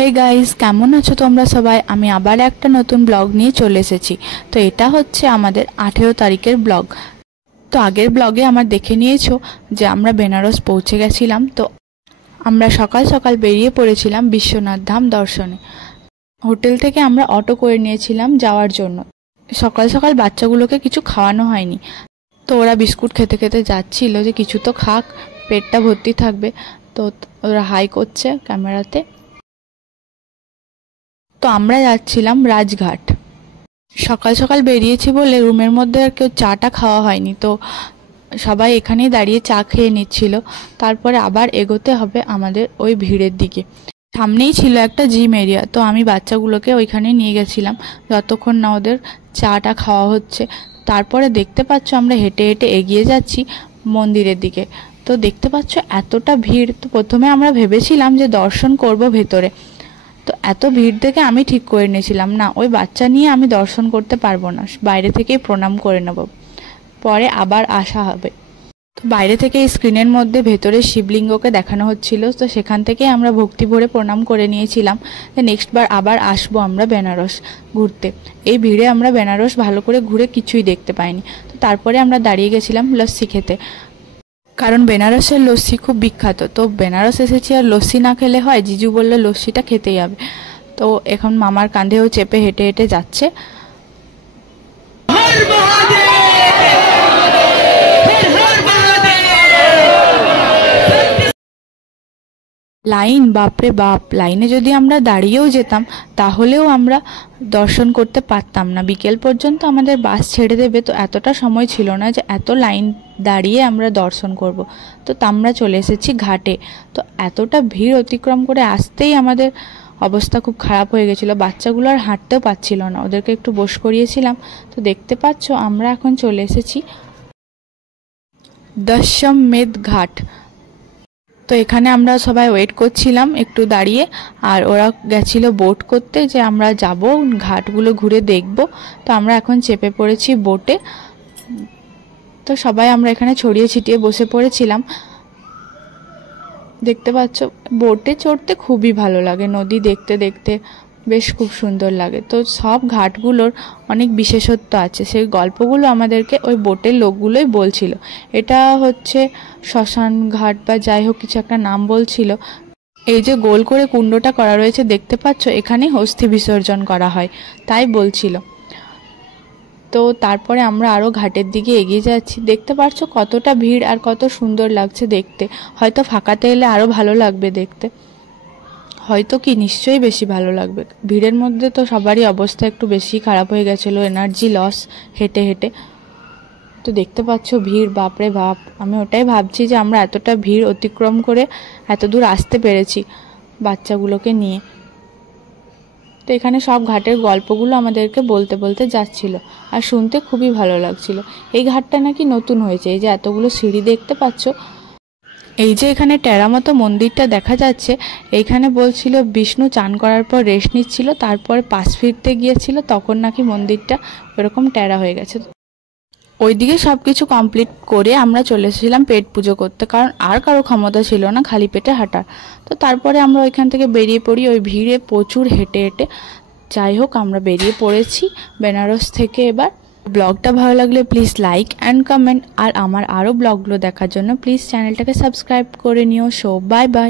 Hey guys, কেমন আছো তোমরা সবাই? আমি আবার একটা নতুন ব্লগ নিয়ে চলে এসেছি। তো এটা হচ্ছে আমাদের 18 তারিখের ব্লগ। তো আগের ব্লগে আমার দেখে নিয়েছো যে আমরা বেনারস পৌঁছে গেছিলাম। তো আমরা সকাল সকাল বেরিয়ে পড়েছিলাম বিশ্বনাথ ধাম দর্শনে। হোটেল থেকে আমরা অটো করে নিয়েছিলাম যাওয়ার জন্য। সকাল সকাল বাচ্চাগুলোকে কিছু খাওয়ানো হয়নি, তো ওরা বিস্কুট খেতে খেতে যাচ্ছিল যে কিছু তো খাক, পেটটা ভর্তি থাকবে। তো ওরা হাই করছে ক্যামেরাতে। তো আমরা যাচ্ছিলাম রাজঘাট। সকাল সকাল বেরিয়েছি বলে রুমের মধ্যে আর কেউ চাটা খাওয়া হয়নি, তো সবাই এখানেই দাঁড়িয়ে চা খেয়ে নিচ্ছিল। তারপরে আবার এগোতে হবে আমাদের ওই ভিড়ের দিকে। সামনেই ছিল একটা জিম এরিয়া, তো আমি বাচ্চাগুলোকে ওইখানে নিয়ে গেছিলাম যতক্ষণ না ওদের চাটা খাওয়া হচ্ছে। তারপরে দেখতে পাচ্ছ আমরা হেঁটে হেঁটে এগিয়ে যাচ্ছি মন্দিরের দিকে। তো দেখতে পাচ্ছ এতটা ভিড়। তো প্রথমে আমরা ভেবেছিলাম যে দর্শন করব ভেতরে, তো এত ভিড় দেখে আমি ঠিক করে নিয়েছিলাম না, ওই বাচ্চা নিয়ে আমি দর্শন করতে পারবো না, বাইরে থেকেই প্রণাম করে নেব, পরে আবার আসা হবে। তো বাইরে থেকে স্ক্রিনের মধ্যে ভেতরে শিবলিঙ্গকে দেখানো হচ্ছিল, তো সেখান থেকে আমরা ভক্তি ভরে প্রণাম করে নিয়েছিলাম যে নেক্সট বার আবার আসবো আমরা বেনারস ঘুরতে। এই ভিড়ে আমরা বেনারস ভালো করে ঘুরে কিছুই দেখতে পাইনি। তো তারপরে আমরা দাঁড়িয়ে গেছিলাম লস্যি খেতে, কারণ বেনারসের লস্যি খুব বিখ্যাত। তো বেনারস এসেছি আর লস্যি না খেলে হয়? জিজু বললে লস্যিটা খেতেই হবে। তো এখন মামার কাঁধেও চেপে হেঁটে হেঁটে যাচ্ছে। লাইন, বাপরে বাপ! লাইনে যদি আমরা দাঁড়িয়েও যেতাম তাহলেও আমরা দর্শন করতে পারতাম না। বিকেল পর্যন্ত আমাদের বাস ছেড়ে দেবে, তো এতটা সময় ছিল না যে এত লাইন দাঁড়িয়ে আমরা দর্শন করব। তো আমরা চলে এসেছি ঘাটে। তো এতটা ভিড় অতিক্রম করে আসতেই আমাদের অবস্থা খুব খারাপ হয়ে গেছিলো। বাচ্চাগুলো আর হাঁটতেও পারছিল না, ওদেরকে একটু বস করিয়েছিলাম। তো দেখতে পাচ্ছ আমরা এখন চলে এসেছি দশমেধ ঘাট। তো এখানে আমরা সবাই ওয়েট করছিলাম একটু দাঁড়িয়ে, আর ওরা গেছিল বোট করতে, যে আমরা যাব ঘাটগুলো ঘুরে দেখব। তো আমরা এখন চেপে পড়েছি বোটে। তো সবাই আমরা এখানে ছড়িয়ে ছিটিয়ে বসে পড়েছিলাম। দেখতে পাচ্ছ বোটে চড়তে খুবই ভালো লাগে, নদী দেখতে দেখতে বেশ খুব সুন্দর লাগে। তো সব ঘাটগুলোর অনেক বিশেষত্ব আছে, সেই গল্পগুলো আমাদেরকে ওই বোটের লোকগুলোই বলছিল। এটা হচ্ছে শ্মশান ঘাট বা যাই হোক কিছু একটা নাম বলছিল। এই যে গোল করে কুণ্ডটা করা রয়েছে দেখতে পাচ্ছ, এখানেই অস্থি বিসর্জন করা হয়, তাই বলছিল। তো তারপরে আমরা আরও ঘাটের দিকে এগিয়ে যাচ্ছি। দেখতে পাচ্ছ কতটা ভিড় আর কত সুন্দর লাগছে দেখতে। হয়তো ফাঁকাতে এলে আরও ভালো লাগবে দেখতে, হয়তো কি নিশ্চয়ই বেশি ভালো লাগবে। ভিড়ের মধ্যে তো সবারই অবস্থা একটু বেশি খারাপ হয়ে গেছিলো, এনার্জি লস হেঁটে হেঁটে। তো দেখতে পাচ্ছ ভিড়, বাপরে বাপ! আমি ওটাই ভাবছি যে আমরা এতটা ভিড় অতিক্রম করে এত দূর আসতে পেরেছি বাচ্চাগুলোকে নিয়ে। তো এখানে সব ঘাটের গল্পগুলো আমাদেরকে বলতে বলতে যাচ্ছিল, আর শুনতে খুবই ভালো লাগছিল। এই ঘাটটা নাকি নতুন হয়েছে, এই যে এতগুলো সিঁড়ি দেখতে পাচ্ছ, এই যে এখানে টেরা মতো মন্দিরটা দেখা যাচ্ছে, এইখানে বলছিল বিষ্ণু চান করার পর রেস্ট নিচ্ছিল, তারপরে পাশ ফিরতে গিয়েছিল, তখন নাকি মন্দিরটা এরকম টেরা হয়ে গেছে। ওইদিকে সব কিছু কমপ্লিট করে আমরা চলে এসেছিলাম পেট পুজো করতে, কারণ আর কারো ক্ষমতা ছিল না খালি পেটে হাঁটার। তো তারপরে আমরা ওইখান থেকে বেরিয়ে পড়ি ওই ভিড়ে প্রচুর হেঁটে হেঁটে। যাই হোক আমরা বেরিয়ে পড়েছি বেনারস থেকে। এবার ব্লগটা ভালো লাগলে প্লিজ লাইক অ্যান্ড কমেন্ট, আর আমার আরও ব্লগগুলো দেখার জন্য প্লিজ চ্যানেলটাকে সাবস্ক্রাইব করে নিও। So bye bye.